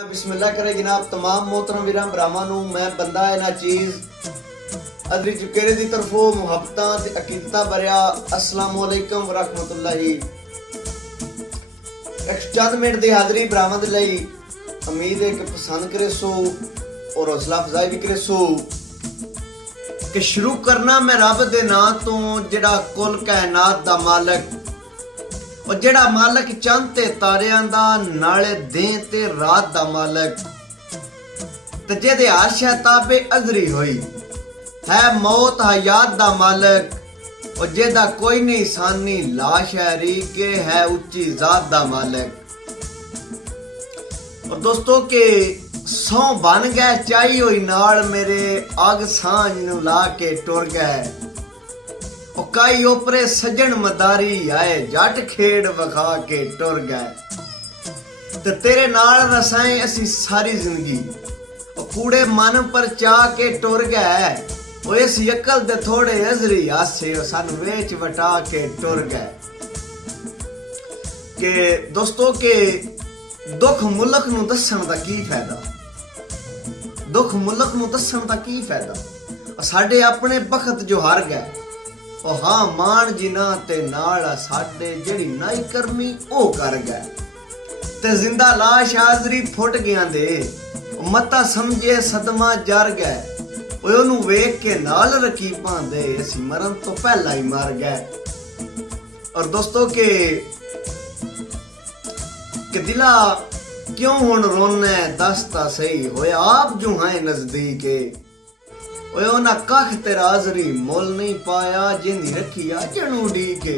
मैं बिस्मिल्लाह करे जनाब तमाम मोहतरम वीरां भरावां नूं मैं बंदा है ना चीज़ अदरी चुकेरे दी तरफों मुहब्बतां ते अकीदतां भरिया अस्सलामु अलैकुम व रहमतुल्लाहि। एक चंद मिनट दी हाज़री भरावां दे लई उम्मीद है कि पसंद करे सो और हौसला अफजाई भी करे सो कि शुरू करना मैं रब दे नां तो जिहड़ा कुल कायनात दा मालक और जेड़ा मालक चंद ते तारियां दा नाले दिन ते रात दा मालक ते जेदे अर्श है ताबे अजरी होई है मौत हयात दा मालक और जेदा कोई नहीं सानी ला शहरी के है उच्ची जात दा मालक। और दोस्तों के सौ बन गए चाई हुई नाल मेरे अग सांझ नू ला के टुर गए काई ओपरे सजन मदारी आए जट खेड़ वखा के टुर गए ते तेरे नाल रसाए असी सारी जिंदगी कूड़े मन पर चा के टुर गए ओ इस यकल दे थोड़े अजरी आसे सन वेच वटा के टुर गए। के दोस्तों के दुख मुल्क नू दसन दा की फायदा, दुख मुल्क नू दसन दा की फायदा साडे अपने बखत जो हार गए ओ हाँ मान जिना ते नाल साडे जेड़ी नाई करमी ओ कर गए ते जिंदा लाश हाजरी फुट गया दे मता समझे सदमा जर गए ओनू वेख के नाल रकीबां दे असी मरन तो पहला ही मर गए। और दोस्तों के दिला क्यों हुण रोने दसता सही होया आप जो हैं नजदीक ओना कख तेरा हाजरी मोल नहीं पाया जिंदी रखी आ जनू डी के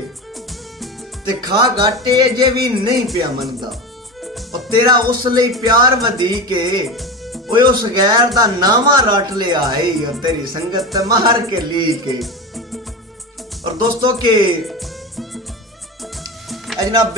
ते खा घाटे जे भी नहीं पिया मनदा और तेरा उस लई प्यार वधी के ओए उस गैर दा नामा रट लिया है और तेरी संगत मार के ली के। और दोस्तों के अजनब